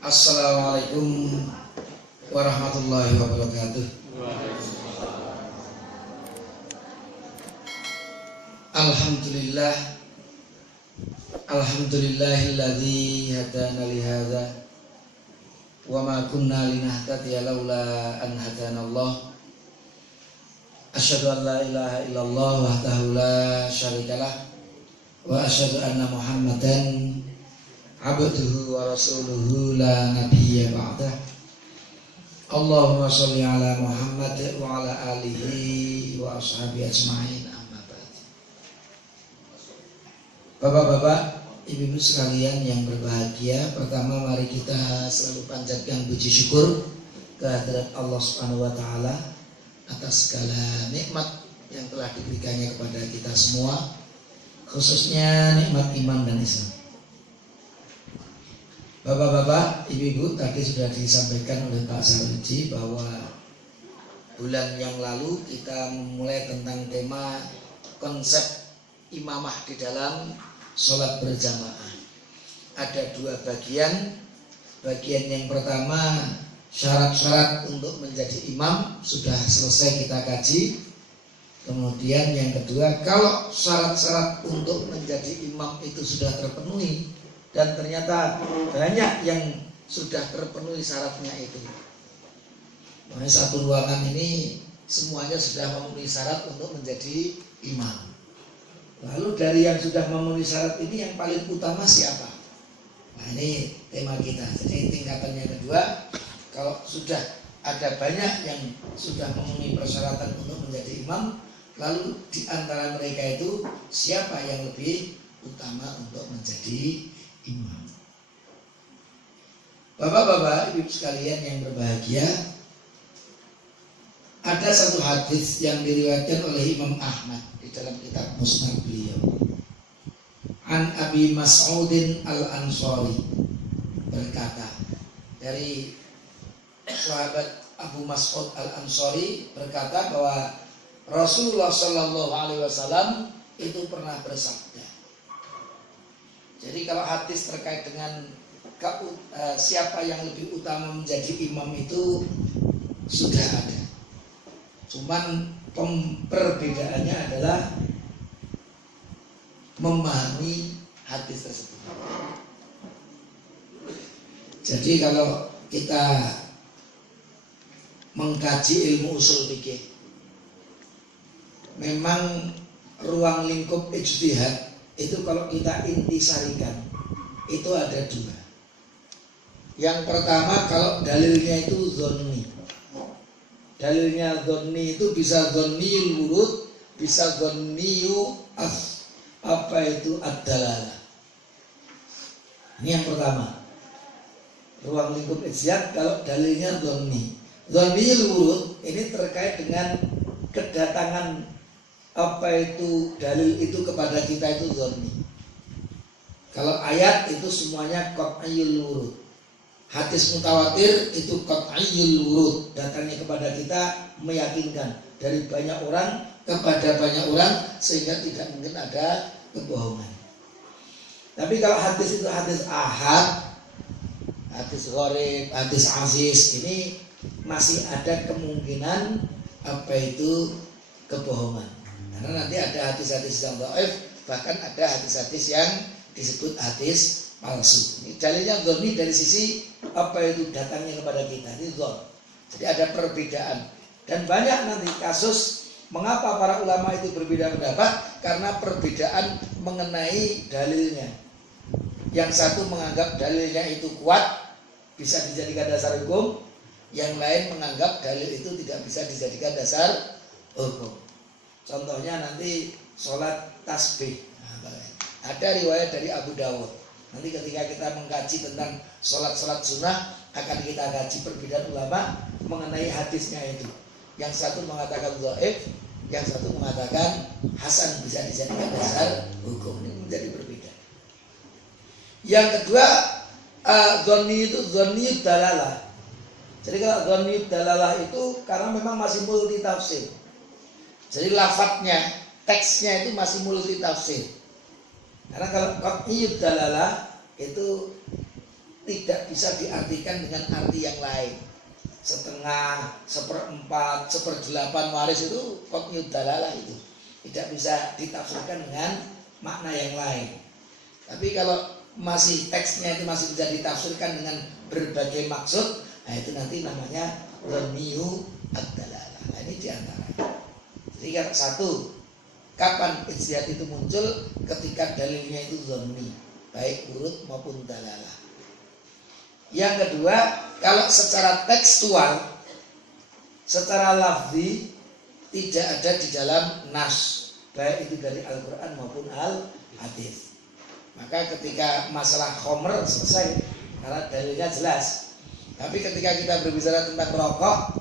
Assalamualaikum warahmatullahi wabarakatuh. Alhamdulillah, alhamdulillahilladzi hadana li hadza wa ma kunna linahtadiya laula an hadanallah. Asyhadu an la ilaha illallah wahdahu la syarikalah wa asyhadu anna Muhammadan abduhu wa rasuluhu la nabiyya ba'dah. Allahumma sholli ala Muhammad wa ala alihi wa ashabihi ajma'in. Amma ba'd. Bapak-bapak, ibu-ibu sekalian yang berbahagia, pertama mari kita selalu panjatkan puji syukur kehadirat Allah Subhanahu wa taala atas segala nikmat yang telah diberikannya kepada kita semua, khususnya nikmat iman dan Islam. Bapak-bapak, ibu-ibu, tadi sudah disampaikan oleh Pak Sarwiji bahwa bulan yang lalu kita memulai tentang tema konsep imamah di dalam sholat berjamaah. Ada dua bagian. Bagian yang pertama, syarat-syarat untuk menjadi imam sudah selesai kita kaji. Kemudian yang kedua, kalau syarat-syarat untuk menjadi imam itu sudah terpenuhi, dan ternyata banyak yang sudah terpenuhi syaratnya itu. Makanya satu ruangan ini semuanya sudah memenuhi syarat untuk menjadi imam. Lalu dari yang sudah memenuhi syarat ini yang paling utama siapa? Nah, ini tema kita. Jadi tingkatan yang kedua, kalau sudah ada banyak yang sudah memenuhi persyaratan untuk menjadi imam, lalu di antara mereka itu siapa yang lebih utama untuk menjadi imam? Bapak-bapak, ibu sekalian yang berbahagia, ada satu hadis yang diriwayatkan oleh Imam Ahmad di dalam kitab Musnad beliau. An Abi Mas'udin Al-Ansari berkata, dari sahabat Abu Mas'ud Al-Ansari berkata bahwa Rasulullah Shallallahu Alaihi Wasallam itu pernah bersabda. Jadi kalau hadis terkait dengan siapa yang lebih utama menjadi imam itu sudah ada. Cuman perbedaannya adalah memahami hadis tersebut. Jadi kalau kita mengkaji ilmu usul fikih, memang ruang lingkup ijtihad itu kalau kita intisarikan itu ada dua. Yang pertama, kalau dalilnya itu dzonni. Dalilnya dzonni itu bisa dzonniyul wurud, bisa dzonniyu ad-dalalah. Ini yang pertama. Ruang lingkup ijtihad kalau dalilnya dzonni. Dzonniyul wurud ini terkait dengan kedatangan dalil itu kepada kita itu dzonni. Kalau ayat itu semuanya qat'iyul wurud. Hadis mutawatir itu qat'iyul wurud, datangnya kepada kita meyakinkan dari banyak orang kepada banyak orang sehingga tidak mungkin ada kebohongan. Tapi kalau hadis itu hadis ahad, hadis gharib, hadis aziz, ini masih ada kemungkinan kebohongan. Karena nanti ada hadis-hadis yang dhaif, bahkan ada hadis-hadis yang disebut hadis palsu. Ini dalilnya dzonni dari sisi datangnya kepada kita. Ini dzon. Jadi ada perbedaan. Dan banyak nanti kasus mengapa para ulama itu berbeda pendapat, karena perbedaan mengenai dalilnya. Yang satu menganggap dalilnya itu kuat, bisa dijadikan dasar hukum. Yang lain menganggap dalil itu tidak bisa dijadikan dasar hukum. Contohnya nanti sholat tasbih. Ada riwayat dari Abu Dawud. Nanti ketika kita mengkaji tentang sholat-sholat sunnah, akan kita kaji perbedaan ulama mengenai hadisnya itu. Yang satu mengatakan dhaif, yang satu mengatakan hasan, bisa dijadikan dasar hukum. Ini menjadi berbeda. Yang kedua, dzonni itu dzonni dalalah. Jadi kalau dzonni dalalah itu karena memang masih multi tafsir. Jadi lafadznya, teksnya itu masih multi tafsir. Karena kalau qat'iyud dalalah itu tidak bisa diartikan dengan arti yang lain. Setengah, seperempat, seperdelapan waris itu qat'iyud dalalah itu tidak bisa ditafsirkan dengan makna yang lain. Tapi kalau masih teksnya itu masih bisa ditafsirkan dengan berbagai maksud, nah itu nanti namanya dhanniyyu ad-dalalah. Nah, ini diantara. Jadi satu, kapan ijtihad itu muncul? Ketika dalilnya itu dhanni, baik urut maupun dalalah. Yang kedua, kalau secara tekstual, secara lafzi tidak ada di dalam nas, baik itu dari Al-Quran maupun Al-Hadits. Maka ketika masalah khomer selesai, karena dalilnya jelas. Tapi ketika kita berbicara tentang rokok,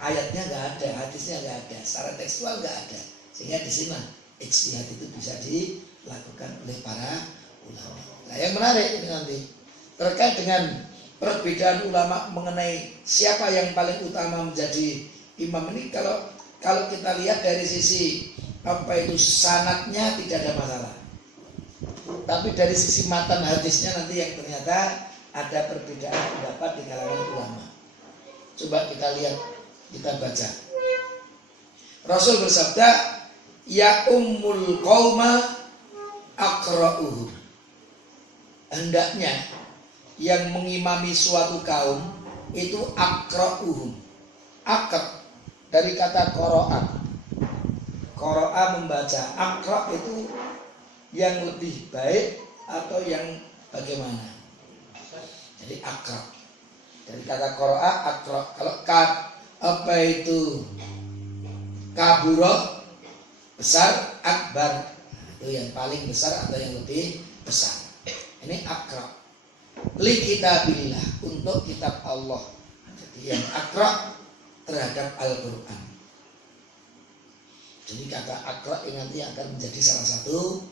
ayatnya nggak ada, hadisnya nggak ada, secara tekstual nggak ada. Sehingga di sini ijtihad itu bisa dilakukan oleh para ulama. Nah, yang menarik ini nanti terkait dengan perbedaan ulama mengenai siapa yang paling utama menjadi imam ini. Kalau kita lihat dari sisi sanadnya tidak ada masalah. Tapi dari sisi matan hadisnya nanti yang ternyata ada perbedaan pendapat di kalangan ulama. Coba kita lihat, kita baca. Rasul bersabda, ya ummul qauma aqra'uhum. Hendaknya yang mengimami suatu kaum itu aqra'uhum. Aqra dari kata qara'a. Qara'a membaca. Aqra itu yang lebih baik atau yang bagaimana? Jadi aqra. Dari kata qara'a aqra. Kalau apa itu kabura besar, akbar itu yang paling besar atau yang lebih besar. Ini aqra. Li kitabillah, untuk kitab Allah. Jadi yang aqra terhadap Al-Quran. Jadi kata aqra ini nanti akan menjadi salah satu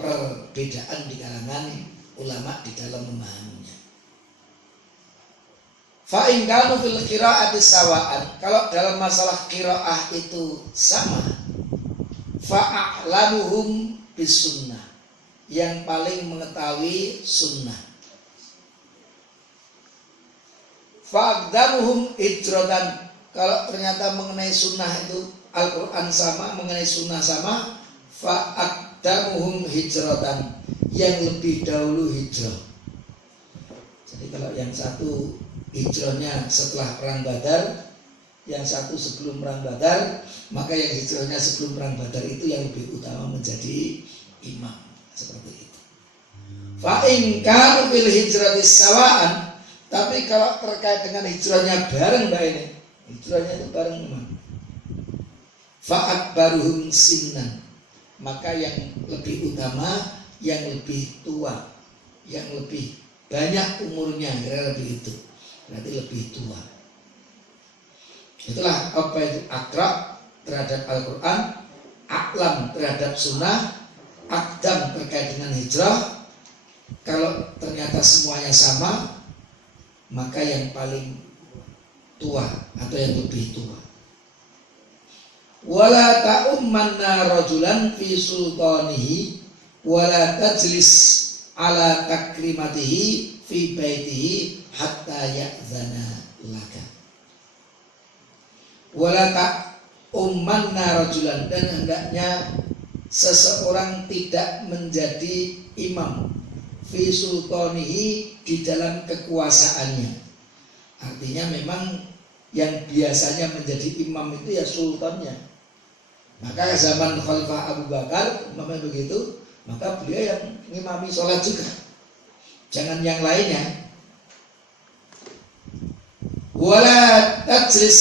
perbedaan di kalangan ulama di dalam memahaminya. Fa in kanu fil qiraati sawaan, kalau dalam masalah qiraah itu sama, fa a'lamuhum bis sunnah, yang paling mengetahui sunnah. Fa'aqdamuhum hijratan, kalau ternyata mengenai sunnah itu Al-Quran sama, mengenai sunnah sama, fa'aqdamuhum hijratan, yang lebih dahulu hijrah. Jadi kalau yang satu hijrahnya setelah perang Badar, yang satu sebelum perang Badar, maka yang hijrahnya sebelum perang Badar itu yang lebih utama menjadi imam. Seperti itu. Fa in kanu fil hijrati sawaan, tapi kalau terkait dengan hijrahnya bareng Mbak ini, hijrahnya itu bareng imam. Fa akbaruhum sinnan, maka yang lebih utama, yang lebih tua, yang lebih banyak umurnya, kira lebih itu, berarti lebih tua. Itulah apa itu aqra terhadap Al-Quran, a'lam terhadap sunnah, akdam terkait dengan hijrah. Kalau ternyata semuanya sama, maka yang paling tua atau yang lebih tua. Wala ta'ummanna rajulan fi sultanihi wala tajlis ala takrimatihi fi baitihi hatta ya'zana laka. Wala ta'ummanna rajulan, dan hendaknya seseorang tidak menjadi imam fi sultanihi, di dalam kekuasaannya. Artinya memang yang biasanya menjadi imam itu ya sultannya. Maka zaman Khalifah Abu Bakar umpamanya begitu, maka beliau yang ngimami sholat juga, jangan yang lainnya. Wala tajlis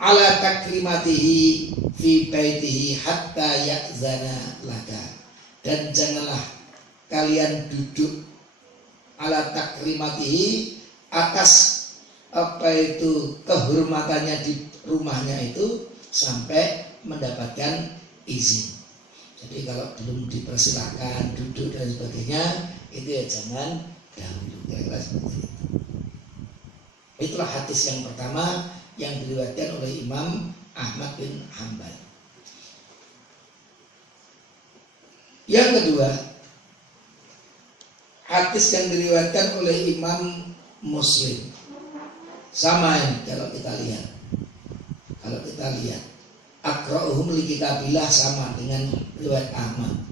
ala takrimatihi fi baitihi hatta ya'zana laka, dan janganlah kalian duduk ala takrimatihi, atas apa itu kehormatannya di rumahnya itu sampai mendapatkan izin. Jadi kalau belum dipersilakan duduk dan sebagainya, itu ya jangan dahulu, kira-kira seperti itu. Itulah hadis yang pertama yang diriwayatkan oleh Imam Ahmad bin Hanbal. Yang kedua, hadis yang diriwayatkan oleh Imam Muslim. Sama ini kalau kita lihat. Aqra'uhum li kitabillah sama dengan riwayat Ahmad.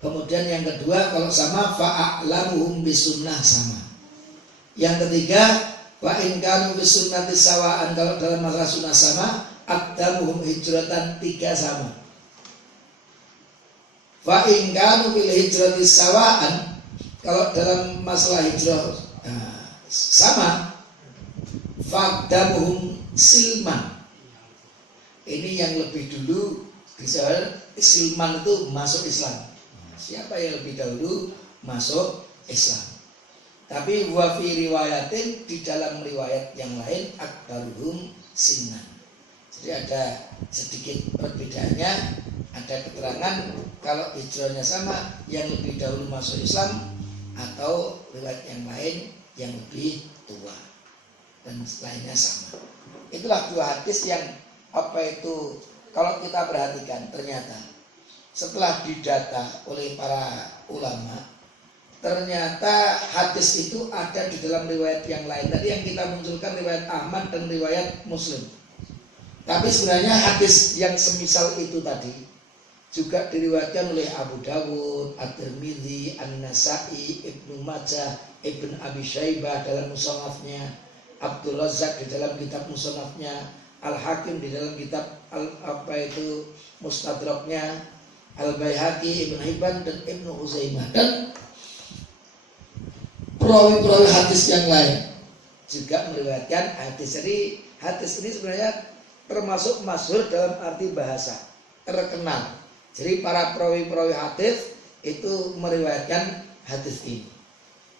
Kemudian yang kedua kalau sama fa'a'lamuhum bisunnah sama. Yang ketiga wa in kanu bisunnati sawa'an, kalau dalam masalah sunnah sama. Aqdamuhum hijratan 3 sama. Fa in kanu bil hijrati sawa'an, kalau dalam masalah hijrah sama. Fa'damuhum silman. Ini yang lebih dulu disebut silman itu masuk Islam. Siapa yang lebih dahulu masuk Islam? Tapi wa fi riwayatin, di dalam riwayat yang lain akbaruhum sinan. Jadi ada sedikit perbedaannya. Ada keterangan kalau hijrahnya sama, yang lebih dahulu masuk Islam, atau riwayat yang lain yang lebih tua dan lainnya sama. Itulah 2 hadis yang kalau kita perhatikan ternyata setelah didata oleh para ulama, ternyata hadis itu ada di dalam riwayat yang lain. Tadi yang kita munculkan riwayat Ahmad dan riwayat Muslim. Tapi sebenarnya hadis yang semisal itu tadi juga diriwayatkan oleh Abu Dawud, At-Tirmidzi, An-Nasa'i, Ibnu Majah, Ibn Abi Syaibah dalam musannafnya, Abdul Razzaq di dalam kitab musannafnya, Al-Hakim di dalam kitab Mustadraknya, Al-Baihaqi, Ibn Hibban dan Ibnu Huzaimah, dan perawi-perawi hadis yang lain juga meriwayatkan hadis. Jadi hadis ini sebenarnya termasuk masyhur dalam arti bahasa, terkenal. Jadi para perawi-perawi hadis itu meriwayatkan hadis ini.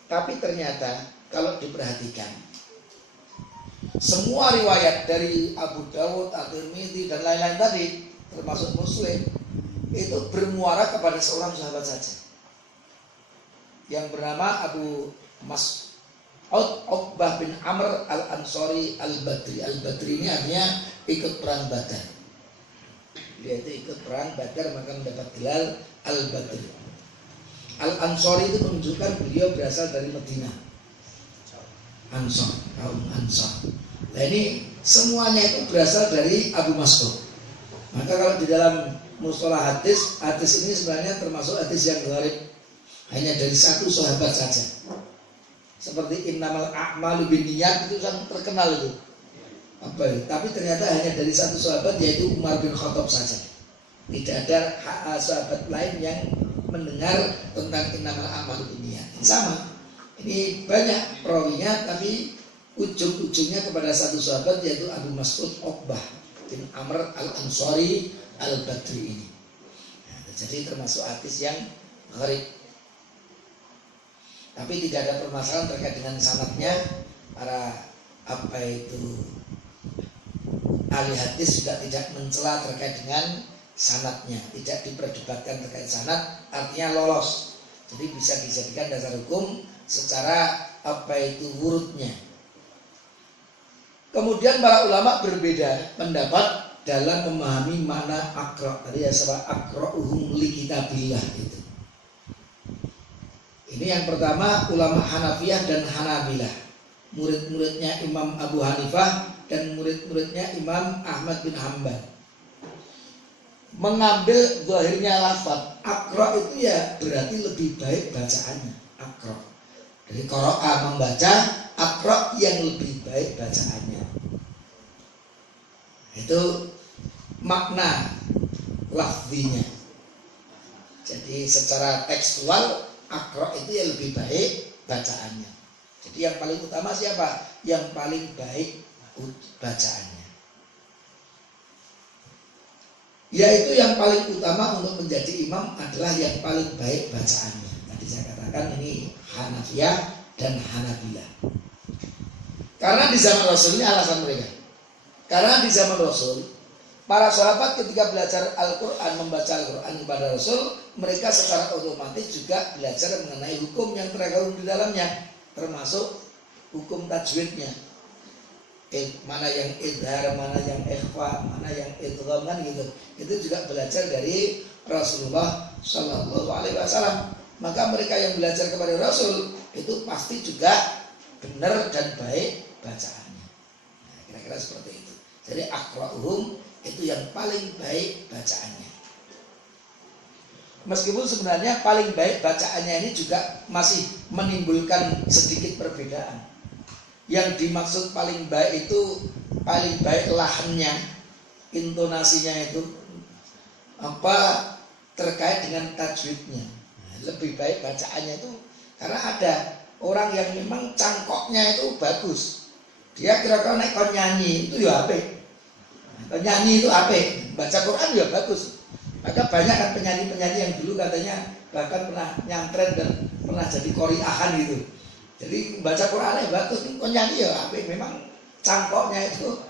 Tapi ternyata kalau diperhatikan, semua riwayat dari Abu Dawud, At-Tirmidzi dan lain-lain tadi, termasuk Muslim, itu bermuara kepada seorang sahabat saja yang bernama Abu Mas'ud Uqbah bin Amr Al-Ansari Al-Badri. Al-Badri ini artinya ikut perang Badar. Dia itu ikut perang Badar, maka mendapat gelar Al-Badri. Al-Ansari itu menunjukkan beliau berasal dari Madinah. Ansar, kaum Ansar. Nah ini semuanya itu berasal dari Abu Mas'ud. Maka kalau di dalam mustalah hadis ini sebenarnya termasuk hadis yang gharib, hanya dari satu sahabat saja. Seperti innamal a'malu binniyat, itu kan terkenal itu. Tapi ternyata hanya dari satu sahabat, yaitu Umar bin Khattab saja. Tidak ada sahabat lain yang mendengar tentang innamal a'malu binniyat. Sama. Ini banyak perawinya, tapi ujung-ujungnya kepada satu sahabat, yaitu Abu Mas'ud Uqbah bin Amr Al-Ansari Al-Badri ini. Nah, jadi termasuk hadis yang gharib. Tapi tidak ada permasalahan terkait dengan sanadnya. Para ahli hadis juga tidak mencela terkait dengan sanadnya, tidak diperdebatkan terkait sanad, artinya lolos. Jadi bisa dijadikan dasar hukum secara wurudnya. Kemudian para ulama berbeda pendapat dalam memahami makna aqra. Tadi ya sama aqra'uhum li kitabillah itu. Ini yang pertama ulama Hanafiyah dan Hanabilah. Murid-muridnya Imam Abu Hanifah dan murid-muridnya Imam Ahmad bin Hanbal. Mengambil zahirnya lafaz aqra itu ya berarti lebih baik bacaannya. Aqra. Jadi qara'a membaca, aqra yang lebih baik bacaannya. Itu makna lafzinya. Jadi secara tekstual aqra itu yang lebih baik bacaannya. Jadi yang paling utama siapa? Yang paling baik bacaannya. Yaitu yang paling utama untuk menjadi imam adalah yang paling baik bacaannya. Tadi saya katakan ini Hanafiyah dan Hanabilah. Karena di zaman Rasul, ini alasan mereka. Karena di zaman Rasul, para sahabat ketika belajar Al-Quran, membaca Al-Quran kepada Rasul, mereka secara otomatis juga belajar mengenai hukum yang terkandung di dalamnya, termasuk hukum tajwidnya. Mana yang idhar, mana yang ikhfa, mana yang idgham, kan gitu. Itu juga belajar dari Rasulullah Shallallahu Alaihi Wasallam. maka mereka yang belajar kepada Rasul itu pasti juga benar dan baik bacaannya. Nah, kira-kira seperti itu. Jadi aqra'uhum itu yang paling baik bacaannya. Meskipun sebenarnya paling baik bacaannya ini juga masih menimbulkan sedikit perbedaan. Yang dimaksud paling baik itu paling baik lahannya, intonasinya itu apa terkait dengan tajwidnya. Lebih baik bacaannya itu karena ada orang yang memang cangkoknya itu bagus. Dia kira-kira naik kon nyanyi itu ya apik. Nyanyi itu apik, baca Quran ya bagus. Maka banyak kan penyanyi-penyanyi yang dulu katanya bahkan pernah nyantren dan pernah jadi qori'ahan gitu. Jadi baca Qurannya bagus, kon nyanyi ya apik, memang cangkoknya itu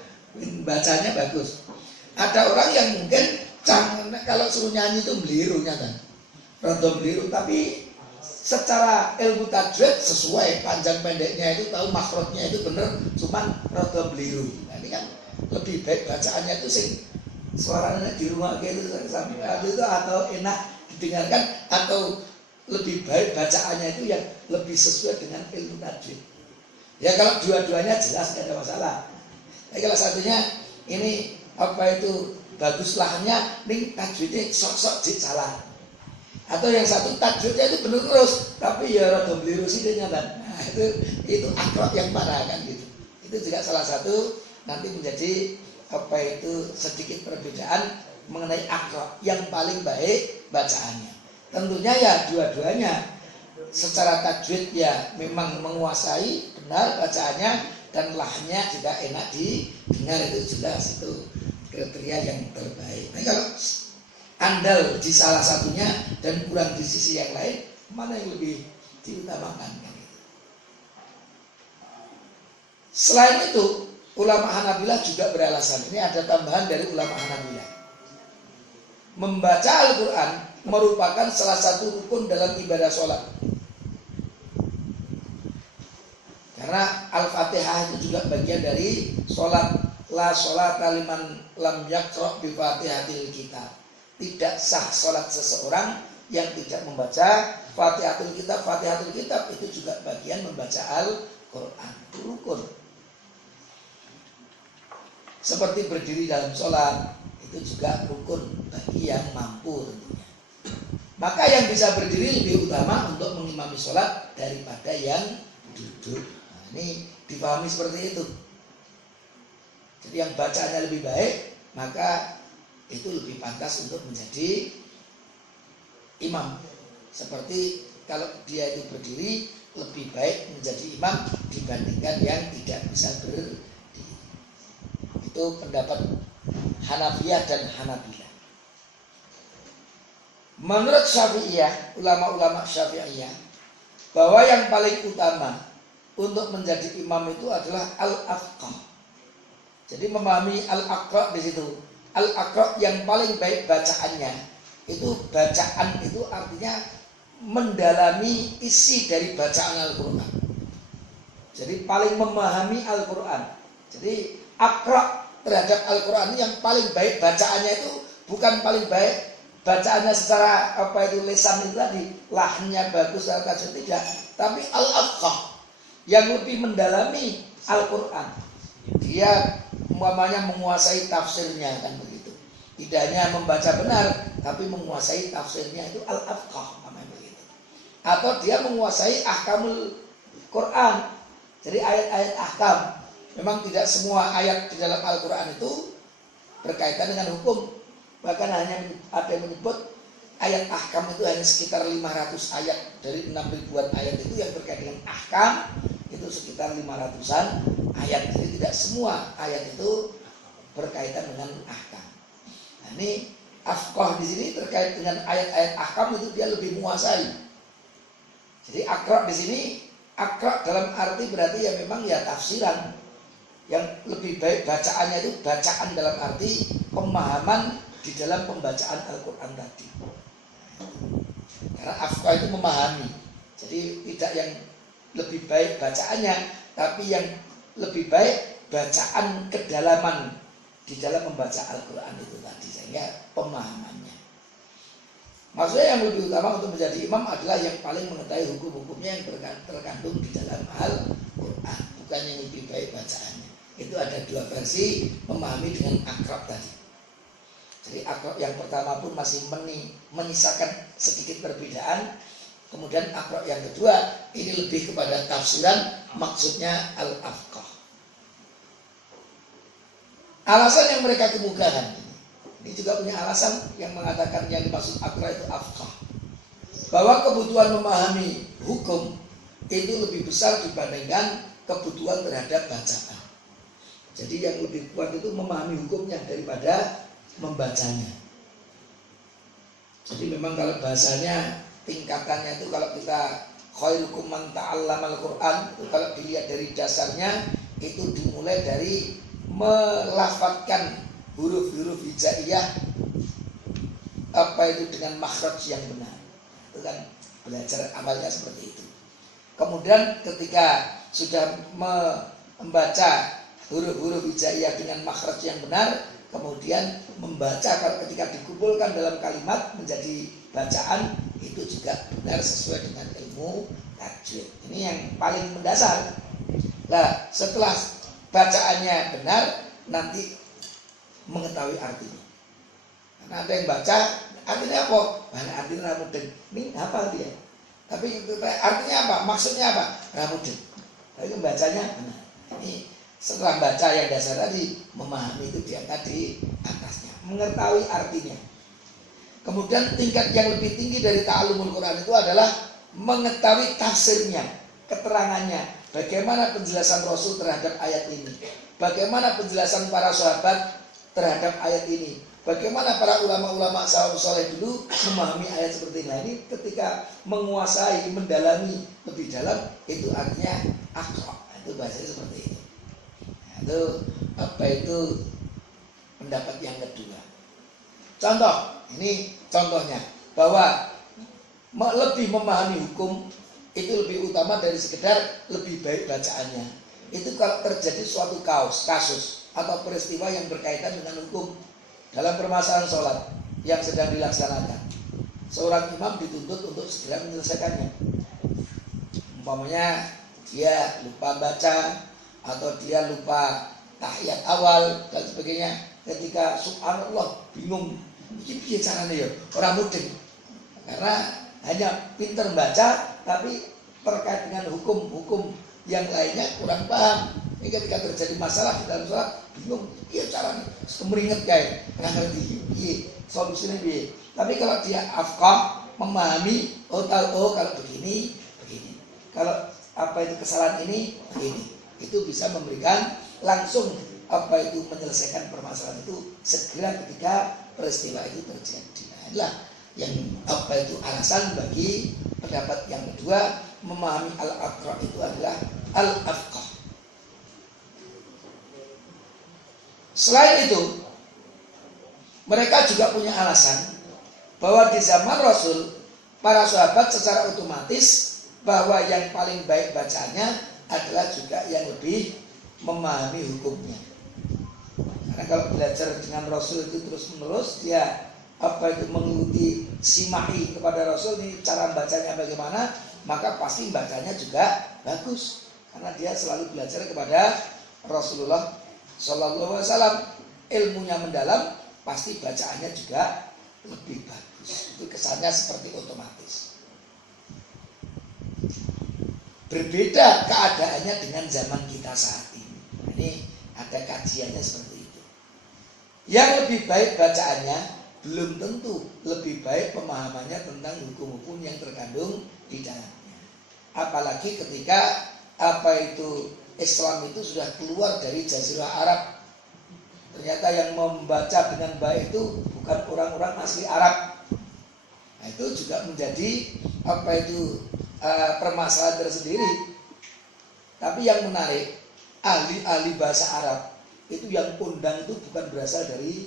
bacanya bagus. Ada orang yang mungkin kalau suruh nyanyi itu beliru nyata. Rada beliru, tapi secara ilmu tajwid sesuai panjang pendeknya itu tahu makhrajnya itu bener, cuman rada beliru. Nah, ini kan lebih baik bacaannya itu sing suaranya di rumah gitu sampai itu atau enak didengarkan atau lebih baik bacaannya itu yang lebih sesuai dengan ilmu tajwid. Ya kalau dua-duanya jelas tidak ada masalah. Tapi kalau satunya ini apa itu bagus lahannya, ning tajwidnya sok-sok salah. Atau yang satu tajwidnya itu benar terus, tapi ya rada beliru sih dia nyata. Nah, itu aqra' yang parah kan gitu. Itu juga salah satu nanti menjadi apa itu sedikit perbedaan mengenai aqra' yang paling baik bacaannya. Tentunya ya dua-duanya secara tajwid ya memang menguasai benar bacaannya dan lahnya juga enak didengar, itu jelas itu kriteria yang terbaik. Nah, kalau andal di salah satunya dan kurang di sisi yang lain, mana yang lebih diutamakan? Selain itu, ulama Hanabilah juga beralasan, ini ada tambahan dari ulama Hanabilah. Membaca Al-Quran merupakan salah satu rukun dalam ibadah sholat. Karena Al-Fatihah itu juga bagian dari sholat. La sholata liman lam yaqra' bi Fatihatil Kitab. Tidak sah sholat seseorang yang tidak membaca Fatihatul Kitab. Fatihatul Kitab itu juga bagian membaca Al-Quran, rukun. Seperti berdiri dalam sholat, itu juga rukun bagi yang mampu tentunya. Maka yang bisa berdiri lebih utama untuk mengimami sholat daripada yang duduk. Nah, ini dipahami seperti itu. Jadi yang bacanya lebih baik, maka itu lebih pantas untuk menjadi imam. Seperti kalau dia itu berdiri, lebih baik menjadi imam dibandingkan yang tidak bisa berdiri. Itu pendapat Hanafiyah dan Hanabilah. Menurut Syafi'iyah, ulama-ulama Syafi'iyah, bahwa yang paling utama untuk menjadi imam itu adalah al-afqah. Jadi memahami al-aqra' di situ. Al-aqra' yang paling baik bacaannya itu bacaan itu artinya mendalami isi dari bacaan Al-Qur'an. Jadi paling memahami Al-Qur'an. Jadi aqra' terhadap Al-Qur'an yang paling baik bacaannya itu bukan paling baik bacaannya secara apa itu lisan itu tadi, lahnya bagus atau tajwid tidak, tapi al-afqah yang lebih mendalami Al-Qur'an. Dia umpamanya menguasai tafsirnya kan begitu. Tidak hanya membaca benar, tapi menguasai tafsirnya itu al-afqah namanya begitu. Atau dia menguasai ahkamul Quran. Jadi ayat-ayat ahkam. Memang tidak semua ayat di dalam Al-Quran itu berkaitan dengan hukum. Bahkan hanya ada yang menyebut ayat ahkam itu hanya sekitar 500 ayat dari 6.000-an ayat itu yang berkaitan dengan ahkam itu sekitar 500-an ayat. Jadi tidak semua ayat itu berkaitan dengan ahkam. Nah, ini afqah di sini terkait dengan ayat-ayat ahkam itu dia lebih menguasai. Jadi aqra' di sini aqra' dalam arti berarti ya memang ya tafsiran. Yang lebih baik bacaannya itu bacaan dalam arti pemahaman di dalam pembacaan Al-Quran tadi. Karena afqah itu memahami. Jadi tidak yang lebih baik bacaannya, tapi yang lebih baik bacaan kedalaman di dalam membaca Al-Quran itu tadi, sehingga pemahamannya. Maksudnya yang lebih utama untuk menjadi imam adalah yang paling mengetahui hukum-hukumnya yang terkandung di dalam Al-Quran, bukan yang lebih baik bacaannya. Itu ada dua versi memahami dengan akrab tadi. Jadi akrab yang pertama pun masih menyisakan sedikit perbedaan. Kemudian akrab yang kedua ini lebih kepada tafsiran, maksudnya al-afqah. Alasan yang mereka kemukakan, ini juga punya alasan yang mengatakan yang dimaksud akrab itu afqah, bahwa kebutuhan memahami hukum itu lebih besar dibandingkan kebutuhan terhadap bacaan. Jadi yang lebih kuat itu memahami hukumnya daripada membacanya. Jadi memang kalau bahasanya tingkatannya itu kalau kita khairukum man ta'allamal Qur'an itu kalau dilihat dari dasarnya itu dimulai dari melafadzkan huruf-huruf hijaiyah apa itu dengan makhraj yang benar. Itu kan belajar amalnya seperti itu. Kemudian ketika sudah membaca huruf-huruf hijaiyah dengan makhraj yang benar, kemudian membaca kalau ketika dikumpulkan dalam kalimat menjadi bacaan itu juga benar sesuai dengan ilmu tajwid. Ini yang paling mendasar. Nah, setelah bacaannya benar, nanti mengetahui artinya. Karena ada yang baca artinya apa? Mana artinya ramudin. Ini apa dia? Tapi artinya apa? Maksudnya apa? Ramudin. Tapi membacanya benar. Ini setelah baca yang dasar tadi, memahami itu diangkat di atasnya, mengetahui artinya. Kemudian tingkat yang lebih tinggi dari ta'allumul Quran itu adalah mengetahui tafsirnya, keterangannya, bagaimana penjelasan Rasul terhadap ayat ini, bagaimana penjelasan para sahabat terhadap ayat ini, bagaimana para ulama-ulama salafus saleh dulu memahami ayat seperti ini. Nah, ini ketika menguasai, mendalami lebih dalam, itu artinya akrab. Itu bahasanya seperti itu. Itu apa itu pendapat yang kedua. Contoh, ini contohnya bahwa lebih memahami hukum itu lebih utama dari sekedar lebih baik bacaannya. Itu kalau terjadi suatu kasus atau peristiwa yang berkaitan dengan hukum dalam permasalahan sholat yang sedang dilaksanakan, seorang imam dituntut untuk segera menyelesaikannya. Umpamanya dia lupa baca atau dia lupa tahiyat awal dan sebagainya, ketika subhanallah bingung ini piye carane ya ora mudeng karena hanya pinter baca tapi terkait dengan hukum-hukum yang lainnya kurang paham. Ini ketika terjadi masalah di dalam sholat bingung piye carane kemringet kae ora ngerti piye solusinya piye. Tapi kalau dia afqah memahami, tahu kalau begini kalau apa itu kesalahan ini begini, itu bisa memberikan langsung apa itu menyelesaikan permasalahan itu segera ketika peristiwa itu terjadi. Nah, inilah yang apa itu alasan bagi pendapat yang kedua, memahami al-aqra itu adalah al-afqah. Selain itu, mereka juga punya alasan bahwa di zaman Rasul para sahabat secara otomatis bahwa yang paling baik bacaannya adalah juga yang lebih memahami hukumnya. Karena kalau belajar dengan Rasul itu terus menerus, dia apa itu mengikuti simahi kepada Rasul, ini cara bacanya bagaimana, maka pasti bacanya juga bagus. Karena dia selalu belajar kepada Rasulullah Sallallahu Alaihi Wasallam, ilmunya mendalam, pasti bacaannya juga lebih bagus. Itu kesannya seperti otomatis. Berbeda keadaannya dengan zaman kita saat ini. Ini ada kajiannya seperti itu. Yang lebih baik bacaannya belum tentu lebih baik pemahamannya tentang hukum-hukum yang terkandung di dalamnya. Apalagi ketika apa itu Islam itu sudah keluar dari Jazirah Arab. Ternyata yang membaca dengan baik itu bukan orang-orang asli Arab. Nah, itu juga menjadi apa itu permasalahan tersendiri. Tapi yang menarik, ahli-ahli bahasa Arab itu yang kondang itu bukan berasal dari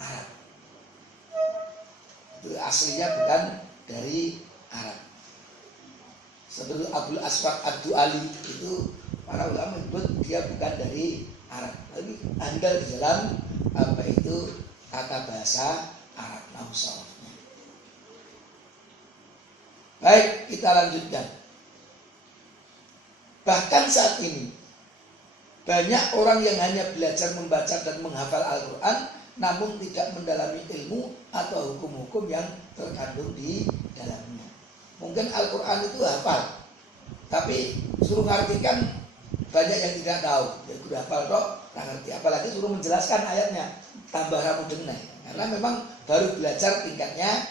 Arab. Itu aslinya bukan dari Arab. Seperti Abdul Aswad Ad-Du'ali itu para ulama menyebut dia bukan dari Arab, tapi andal di dalam apa itu tata bahasa Arab nahwu. Baik, kita lanjutkan. Bahkan saat ini banyak orang yang hanya belajar membaca dan menghafal Al-Quran, namun tidak mendalami ilmu atau hukum-hukum yang terkandung di dalamnya. Mungkin Al-Quran itu hafal, tapi suruh ngartikan banyak yang tidak tahu. Ya udah hafal kok, nggak ngerti. Apalagi suruh menjelaskan ayatnya, tambah ramu denai. Karena memang baru belajar tingkatnya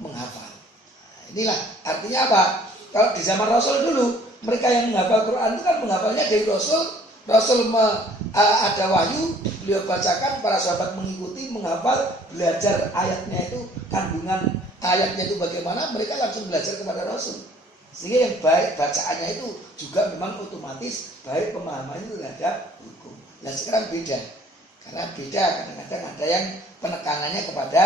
menghafal. Nah, inilah artinya apa? Kalau di zaman Rasul dulu, mereka yang menghafal Quran itu kan menghafalnya dari Rasul. Rasul ada wahyu, beliau bacakan, para sahabat mengikuti, menghafal, belajar ayatnya itu, kandungan ayatnya itu bagaimana, mereka langsung belajar kepada Rasul. Sehingga yang baik bacaannya itu juga memang otomatis baik pemahamannya terhadap hukum. Nah sekarang beda, karena beda, kadang-kadang ada yang penekanannya kepada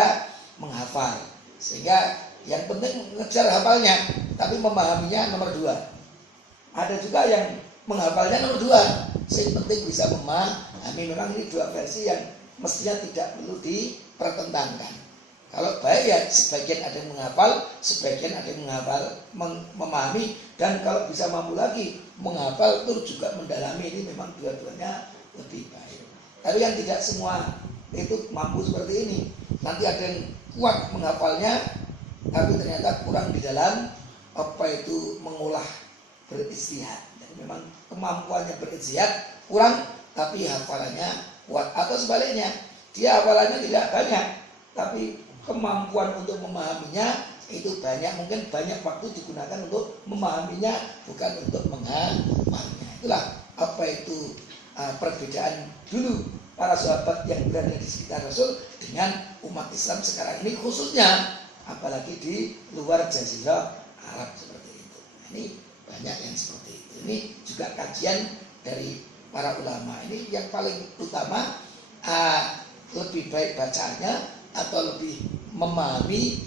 menghafal, sehingga yang penting mengejar hafalnya, tapi memahaminya nomor 2. Ada juga yang menghafalnya nomor 2, yang penting bisa memahami. Memang ini 2 versi yang mestinya tidak perlu dipertentangkan. Kalau baik ya sebagian ada yang menghafal, sebagian ada yang menghafal memahami, dan kalau bisa mampu lagi menghafal terus juga mendalami, ini memang dua-duanya lebih baik. Tapi yang tidak semua itu mampu seperti ini. Nanti ada yang kuat menghafalnya, tapi ternyata kurang di dalam apa itu mengolah beristihad. Jadi memang kemampuannya beristihad kurang, tapi hafalannya kuat. Atau sebaliknya, dia hafalannya tidak banyak, tapi kemampuan untuk memahaminya itu banyak. Mungkin banyak waktu digunakan untuk memahaminya, bukan untuk menghafalnya. Itulah apa itu perbedaan dulu para sahabat yang berada di sekitar Rasul dengan umat Islam sekarang ini, khususnya apalagi di luar Jazirah Arab seperti itu. Ini banyak yang seperti itu. Ini juga kajian dari para ulama. Ini yang paling utama, lebih baik bacaannya atau lebih memahami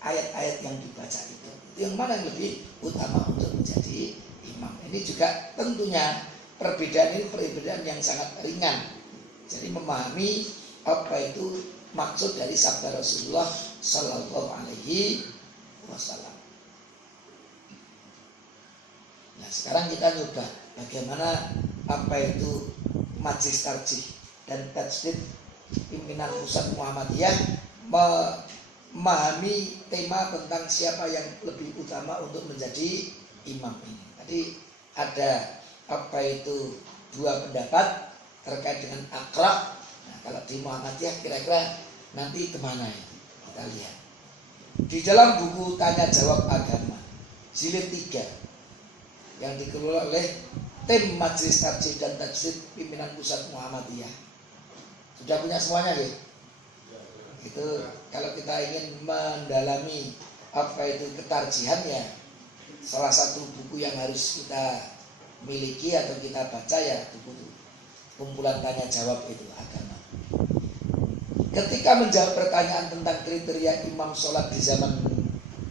ayat-ayat yang dibaca itu. Yang mana yang lebih utama untuk menjadi imam. Ini juga tentunya perbedaan ini perbedaan yang sangat ringan. Jadi memahami apa itu maksud dari sabda Rasulullah Sallallahu Alaihi Wasallam. Nah sekarang kita coba bagaimana apa itu majlis tarjih dan tajdid pimpinan pusat Muhammadiyah memahami tema tentang siapa yang lebih utama untuk menjadi imam ini. Tadi ada apa itu 2 pendapat terkait dengan akrab. Nah, kalau di Muhammadiyah kira-kira nanti kemana ya? Kita lihat di dalam buku Tanya Jawab Agama jilid 3 yang dikelola oleh tim Majelis Tarjih dan Tajdid Pimpinan Pusat Muhammadiyah. Sudah punya semuanya ya? Itu kalau kita ingin mendalami apa itu ketarjihan ya, salah satu buku yang harus kita miliki atau kita baca ya buku kumpulan tanya jawab itu agama. Ketika menjawab pertanyaan tentang kriteria imam sholat di zaman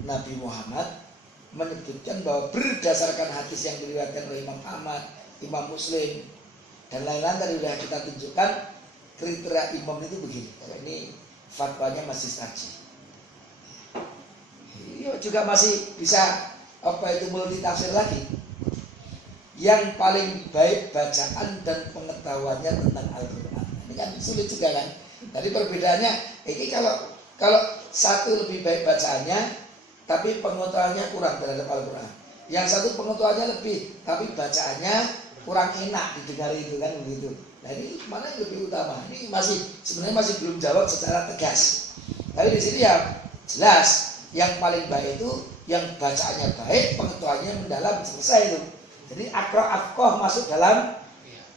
Nabi Muhammad, menyebutkan bahwa berdasarkan hadis yang diriwayatkan oleh Imam Ahmad, Imam Muslim, dan lain-lain tadi sudah kita tunjukkan kriteria imam itu begini. Ini fatwanya masih tarjih. Juga masih bisa apa itu multi tafsir lagi. Yang paling baik bacaan dan pengetahuannya tentang Al-Quran. Ini kan sulit juga kan. Jadi perbedaannya ini kalau satu lebih baik bacaannya, tapi pengetahuannya kurang terhadap Al-Quran. Yang satu pengetahuannya lebih, tapi bacaannya kurang enak didengar itu kan begitu. Nah ini mana yang lebih utama? Ini sebenarnya masih belum jawab secara tegas. Tapi di sini ya jelas yang paling baik itu yang bacaannya baik, pengetahuannya mendalam, selesai itu. Jadi akroh masuk dalam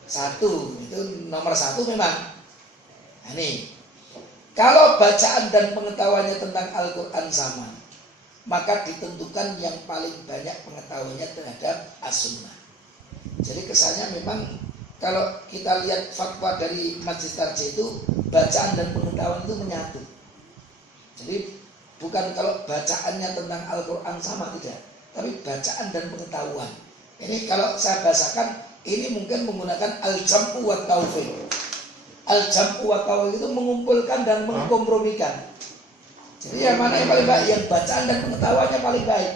1, itu nomor 1 memang. Nah, ini kalau bacaan dan pengetahuannya tentang Al-Quran sama, maka ditentukan yang paling banyak pengetahuannya terhadap As-Sunnah. Jadi kesannya memang kalau kita lihat fatwa dari Majelis Tarjih itu bacaan dan pengetahuan itu menyatu. Jadi bukan kalau bacaannya tentang Al-Quran sama, tidak, tapi bacaan dan pengetahuan. Ini kalau saya bahasakan, ini mungkin menggunakan al-jam'u wa taufiq. Al-jam'u wa taufiq itu mengumpulkan dan mengkompromikan. Jadi yang mana yang paling baik? Yang bacaan dan pengetahuannya paling baik.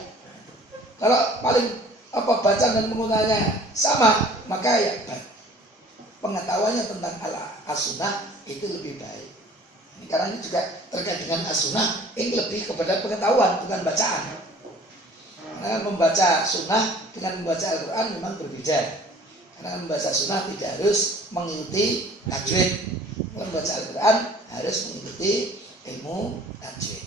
Kalau paling bacaan dan pengetahuannya sama, maka ya pengetahuannya tentang as-sunnah itu lebih baik. Karena ini juga terkait dengan as-sunnah, ini lebih kepada pengetahuan bukan bacaan. Karena membaca sunnah dengan membaca Al-Quran memang berbeda. Karena membaca sunnah tidak harus mengikuti tajwid. Kalau membaca Al-Quran harus mengikuti ilmu tajwid.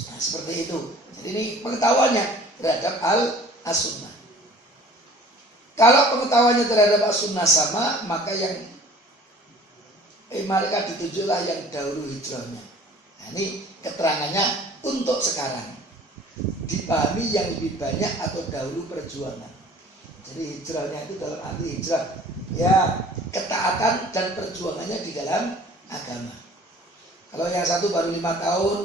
Nah, seperti itu. Jadi ini pengetahuannya terhadap as-sunnah. Kalau pengetahuannya terhadap as-sunnah sama, maka yang mereka ditunjuklah yang dahulu hijrahnya. Nah, ini keterangannya untuk sekarang. Dipahami yang lebih banyak atau dahulu perjuangan. Jadi hijrahnya itu dalam arti hijrah, ya ketaatan dan perjuangannya di dalam agama. Kalau yang satu baru 5 tahun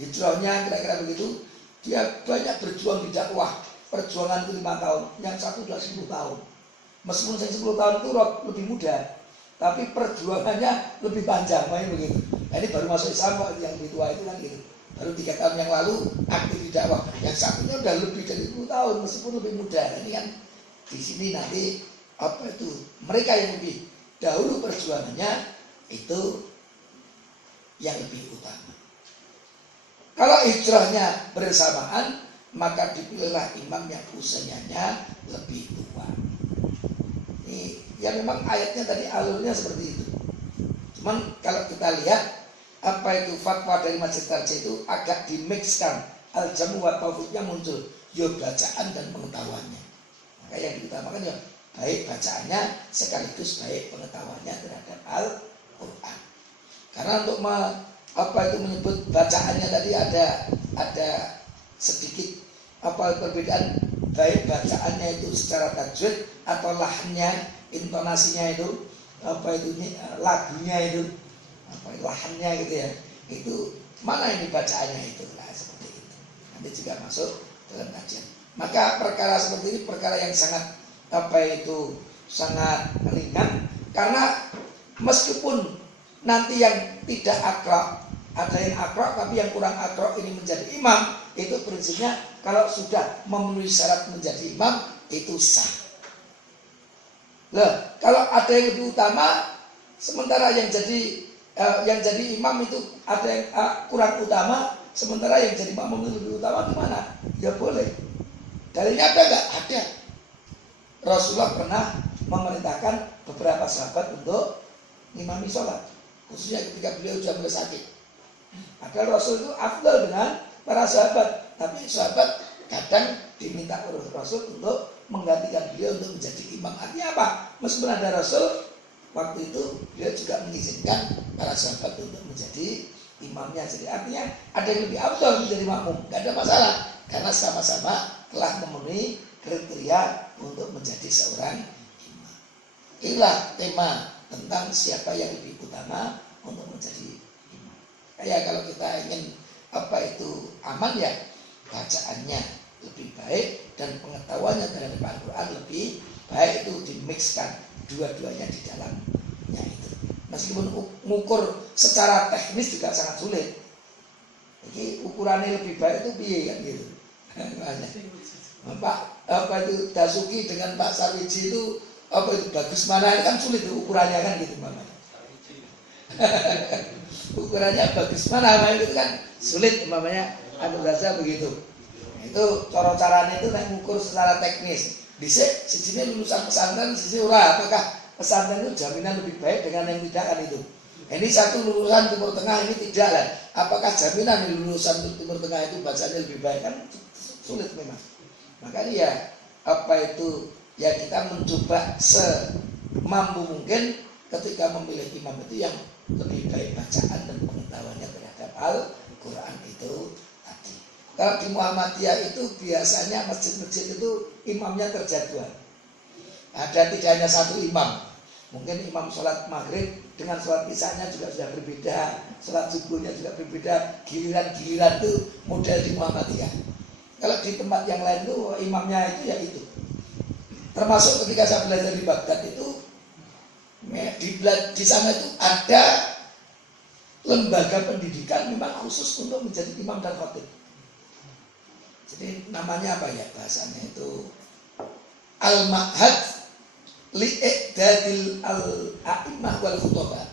hijrahnya kira-kira begitu, dia banyak berjuang di dakwah, perjuangan itu 5 tahun. Yang satu sudah 10 tahun. Meskipun yang 10 tahun itu lebih muda, tapi perjuangannya lebih panjang, begitu. Nah, ini baru masuk Islam, yang lebih tua itu kan gitu. Baru 3 tahun yang lalu aktif di dakwah. Yang satunya udah lebih dari 10 tahun meskipun lebih muda. Ini kan di sini nanti mereka yang lebih dahulu perjuangannya itu yang lebih utama. Kalau hijrahnya bersamaan, maka dipilihlah imam yang usianya lebih tua. Ini ya memang ayatnya tadi alurnya seperti itu. Cuman kalau kita lihat fatwa dari Majelis Tarjih itu agak dimixkan, al-jamu wa taufiqnya muncul, ya bacaan dan pengetahuannya. Maka yang diutamakan ya baik bacaannya sekaligus baik pengetahuannya terhadap Al-Quran. Karena untuk menyebut bacaannya tadi ada sedikit perbedaan, baik bacaannya itu secara tajwid atau lahannya, intonasinya itu lagunya itu lahannya gitu ya, itu mana ini bacaannya itu lah, seperti itu. Nanti juga masuk dalam kajian. Maka perkara seperti ini perkara yang sangat sangat ringan, karena meskipun nanti yang tidak akrab, ada yang akrab tapi yang kurang akrab ini menjadi imam, itu prinsipnya kalau sudah memenuhi syarat menjadi imam itu sah. Lah, kalau ada yang lebih utama, sementara yang jadi imam itu ada yang kurang utama, sementara yang jadi makmum itu lebih utama, gimana? Ya boleh. Dalilnya ada nggak? Ada. Rasulullah pernah memerintahkan beberapa sahabat untuk ngimami sholat, khususnya ketika beliau sudah mulai sakit. Padahal Rasul itu afdal dengan para sahabat, tapi sahabat kadang diminta oleh Rasul untuk menggantikan beliau untuk menjadi imam. Artinya apa? Meskipun ada Rasul, waktu itu beliau juga mengizinkan para sahabat untuk menjadi imamnya. Jadi artinya ada yang lebih afdal menjadi makmum, gak ada masalah, karena sama-sama telah memenuhi kriteria untuk menjadi seorang imam. Inilah tema tentang siapa yang lebih utama untuk menjadi imam. Kayak kalau kita ingin aman, ya bacaannya lebih baik dan pengetahuannya terhadap Al-Quran lebih baik, itu dimixkan dua-duanya di dalamnya itu. Meskipun mengukur secara teknis juga sangat sulit. Jadi ukurannya lebih baik itu piye kan gitu. Pak itu Dasuki dengan Pak Sarwiji itu itu bagus mana, itu kan sulit ukurannya kan gitu mamanya. Ukurannya bagus mana itu kan sulit mamanya, rasa begitu. Itu cara-caranya itu mengukur secara teknis. Dhisik sijine lulusan pesantren, siji ora, apakah pesantren itu jaminan lebih baik dengan yang tidak kan itu. Ini satu lulusan Timur Tengah, ini tidak lah. Apakah jaminan lulusan Timur Tengah itu bacanya lebih baik, kan sulit memang. Makanya ya kita mencoba semampu mungkin ketika memilih imam itu yang lebih baik bacaan dan pengetahuannya terhadap Al-Quran itu tadi. Kalau di Muhammadiyah itu biasanya masjid-masjid itu imamnya terjadwal. Ada tidak hanya satu imam. Mungkin imam sholat maghrib dengan sholat isya-nya juga sudah berbeda, sholat subuhnya juga berbeda, giliran-giliran itu model di Muhammadiyah. Kalau di tempat yang lain itu imamnya itu ya itu. Termasuk ketika saya belajar di Baghdad itu, di sana itu ada lembaga pendidikan memang khusus untuk menjadi imam dan khatib. Jadi namanya apa ya bahasanya itu al-ma'had li'idadil al-a'immah wal khutobah.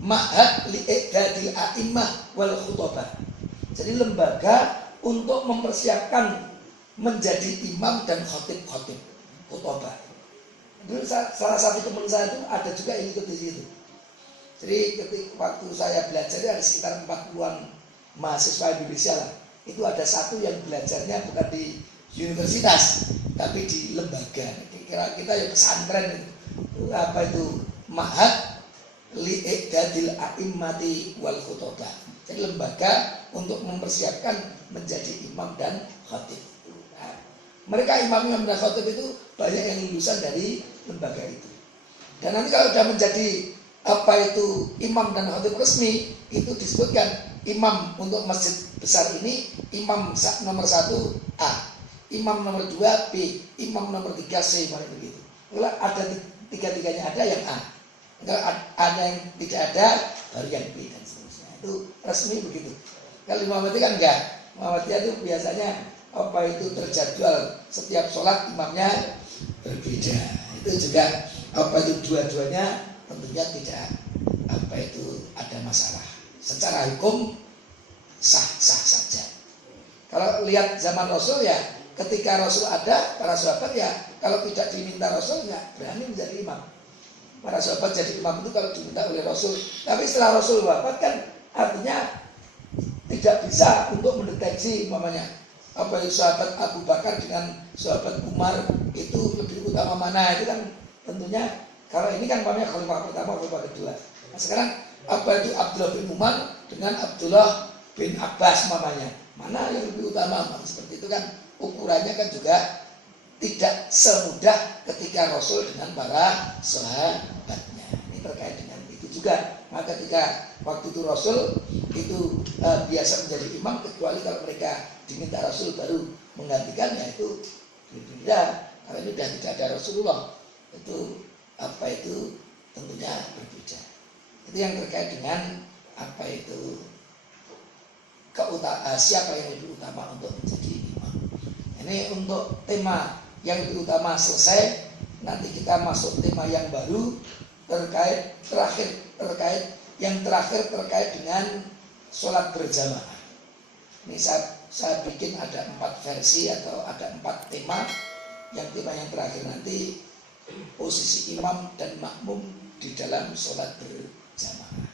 Ma'had li'idadil a'immah wal khutobah. Jadi lembaga untuk mempersiapkan menjadi imam dan khatib-khatib khutobah. Dulu salah satu teman saya itu ada juga yang ikut di situ. Jadi ketika waktu saya belajar ada sekitar 40-an mahasiswa Indonesia lah. Itu ada satu yang belajarnya bukan di universitas tapi di lembaga. Kira kita ya pesantren itu. Apa itu? Ma'had li'idadil a'immati wal khutobah. Jadi lembaga untuk mempersiapkan menjadi imam dan khatib. Nah, mereka imam dan khatib itu banyak yang lulusan dari lembaga itu. Dan nanti kalau sudah menjadi apa itu imam dan khatib resmi, itu disebutkan imam untuk masjid besar ini imam nomor 1 A, imam nomor 2 B, imam nomor 3 C, begitu. Kalau ada tiga-tiganya ada yang A, kalau ada yang tidak ada baru yang B dan seterusnya. Itu resmi begitu. Kalau Muhammadiyah kan enggak. Muhammadiyah itu biasanya apa itu terjadwal setiap sholat imamnya berbeda. Itu juga apa itu dua-duanya tentunya tidak apa itu ada masalah. Secara hukum sah-sah saja. Kalau lihat zaman Rasul ya, ketika Rasul ada, para sahabat ya kalau tidak diminta Rasul nggak berani menjadi imam. Para sahabat jadi imam itu kalau diminta oleh Rasul. Tapi setelah Rasul wafat kan artinya tidak bisa untuk mendeteksi umpamanya apa itu sahabat Abu Bakar dengan sahabat Umar itu lebih utama mana, itu kan tentunya kalau ini kan umpamanya khalifah pertama, khalifah kedua. Nah sekarang apa itu Abdullah bin Umar dengan Abdullah bin Abbas umpamanya, mana yang lebih utama? Seperti itu kan ukurannya kan juga tidak semudah ketika Rasul dengan para sahabatnya. Ini terkait dengan itu juga. Maka ketika waktu itu Rasul itu biasa menjadi imam, kecuali kalau mereka diminta Rasul baru menggantikannya, itu berbeda. Kalau ini sudah tidak ada Rasulullah, itu apa itu tentunya berbeda. Itu yang terkait dengan apa itu siapa yang lebih utama untuk menjadi imam. Ini untuk tema yang lebih utama selesai. Nanti kita masuk tema yang baru terkait terkait dengan sholat berjamaah. Ini saya bikin ada 4 versi atau ada 4 tema. Yang tema yang terakhir nanti posisi imam dan makmum di dalam sholat berjamaah.